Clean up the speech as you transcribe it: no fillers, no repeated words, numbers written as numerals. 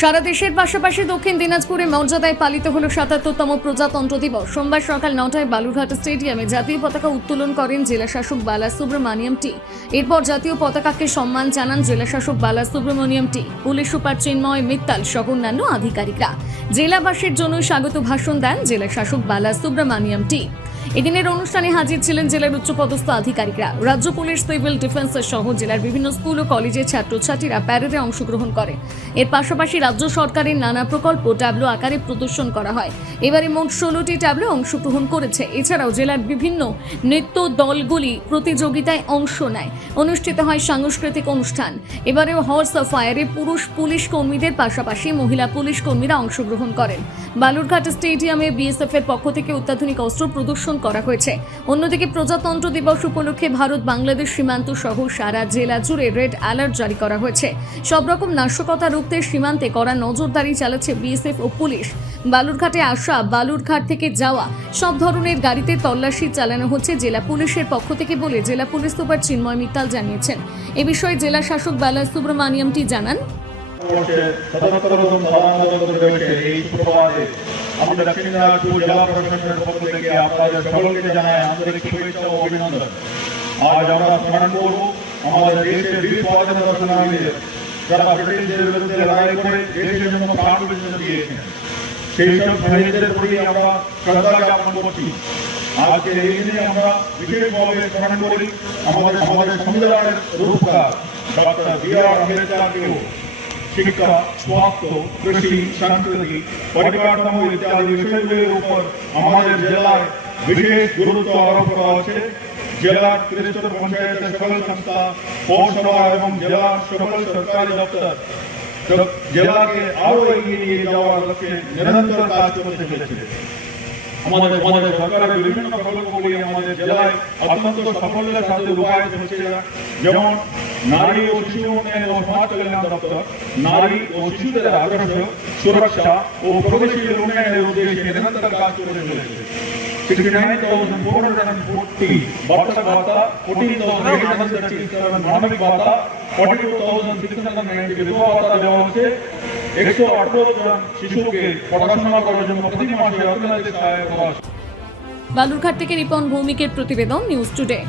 সারা দেশের পাশাপাশি দক্ষিণ দিনাজপুরে মর্যাদায় পালিত হলো ৭৭তম প্রজাতন্ত্র দিবস। সোমবার সকাল ৯টায় বালুরঘাট স্টেডিয়ামে জাতীয় পতাকা উত্তোলন করেন জেলা শাসক বালা সুব্রমণিয়াম টি। এরপর জাতীয় পতাকাকে সম্মান জানান জেলা শাসক বালা সুব্রমণিয়াম টি, পুলিশ সুপার চিন্ময় মিত্তাল সহ অন্যান্য আধিকারিকরা। জেলাবাসীর জন্য স্বাগত ভাষণ দেন জেলা শাসক বালা সুব্রমণিয়াম টি। এদিনের অনুষ্ঠানে হাজির ছিলেন জেলার উচ্চপদস্থ আধিকারিকরা, রাজ্য পুলিশ, সিভিল ডিফেন্স সহ জেলার বিভিন্ন স্কুল ও কলেজের ছাত্রছাত্রীরা প্যারেডে অংশগ্রহণ করে। এর পাশাপাশি রাজ্য সরকারের নানা প্রকল্প ট্যাবলো আকারে প্রদর্শন করা হয়। এবারে মোট ১৬টি ট্যাবলো অংশগ্রহণ করেছে। এছাড়াও জেলার বিভিন্ন নৃত্য দলগুলি প্রতিযোগিতায় অংশ নেয়। অনুষ্ঠিত হয় সাংস্কৃতিক অনুষ্ঠান। এবারেও হর্স ফায়ারে পুরুষ পুলিশ কর্মীদের পাশাপাশি মহিলা পুলিশ কর্মীরা অংশগ্রহণ করেন। বালুরঘাট স্টেডিয়ামে বিএসএফ এর পক্ষ থেকে অত্যাধুনিক অস্ত্র প্রদর্শন করা হয়েছে। অন্যদিকে প্রজাতন্ত্র দিবস উপলক্ষে ভারত বাংলাদেশ সীমান্ত সহ সারা জেলা জুড়ে রেড অ্যালার্ট জারি করা হয়েছে। সব রকম নাশকতা রুখতে সীমান্তে কড়া নজরদারি চালাচ্ছে বিএসএফ ও পুলিশ। বালুরঘাটে আসা, বালুরঘাট থেকে যাওয়া সব ধরনের গাড়িতে তল্লাশি চালানো হচ্ছে জেলা পুলিশের পক্ষ থেকে বলে জেলা পুলিশ সুপার চিন্ময় মিত্তাল জানিয়েছেন। এ বিষয়ে জেলা শাসক বালা সুব্রমণিয়াম টি জানান, আমরা দক্ষিণ দিনাজপুর জেলা প্রশাসনের পক্ষ থেকে আপনাদের সকলকে জানাই আন্তরিক শুভেচ্ছা ও অভিনন্দন। আজ আমরা স্মরণ করব আমাদের দেশের বীর স্বাধীনতা সংগ্রামীদের, যারা ব্রিটিশদের বিরুদ্ধে লড়াই করে দেশের জন্য প্রাণ বিসর্জন দিয়েছেন। সেই সব শহীদদের প্রতি আমরা শ্রদ্ধা জ্ঞাপন করছি। আজকে এই দিনে আমরা বিশেষভাবে স্মরণ করি আমাদের সংবিধানের রূপকার ডক্টর বি.আর. আম্বেদকরকেও। শিক্ষা, স্বাস্থ্য, কৃষি, সংস্কৃতি, পরিকাঠামো ইত্যাদি বিষয়গুলির উপর আমাদের জেলায় বিশেষ গুরুত্ব আরোপ করা হচ্ছে। জেলার ৩০টি পঞ্চায়েতের সকল সংস্থা, পৌরসভা এবং জেলার সকল সরকারি দপ্তর জেলাকে আরো এগিয়ে নিয়ে যাওয়ার লক্ষ্যে নিরন্তর কাজ করতে চলেছে। আমাদের সরকারের বিভিন্ন প্রকল্পগুলি আমাদের জেলায় অত্যন্ত সাফল্যের সাথে রূপায়িত হচ্ছে। যেমন নারী ও শিশু উন্নয়ন ও সমাজ কল্যাণ দপ্তর নারী ও শিশুদের আদর্শ, সুরক্ষা ও প্রগতিশীল উন্নয়নের উদ্দেশ্যে নিরন্তর কাজ করে চলেছে। 69,440 বার্ষিক ভাতা, 14,837 মানবিক ভাতা, 42,690 বিধবা ভাতা দেওয়া হচ্ছে। 118 জন শিশুকে পড়াশোনা করার জন্য প্রতি মাসে অর্থনৈতিক সহায়তা করা হচ্ছে। বালুরঘাট থেকে রিপন ভৌমিকের প্রতিবেদন, নিউজ টুডে।